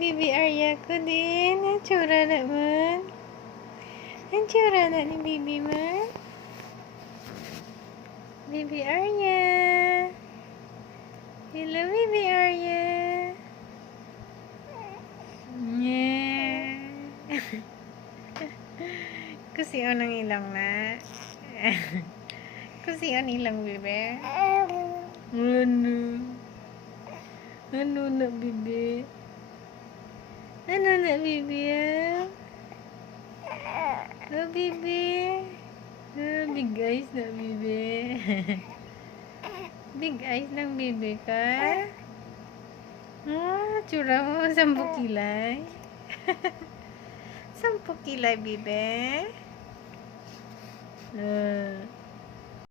Bibi Arya ko din. Ang tsura naman. Ang tsura na ni Bibi man. Bibi Arya. Hello, Bibi Arya. Yeah. Kusion ang ilang na. Kusion ilang Bibi. Ano? Ano na Bibi? Ano na Bibi ah? Oh Bibi. Oh, big eyes na Bibi. Big eyes ng Bibi ka? Tsura mo 10 kilay. 10 kilay Bibi.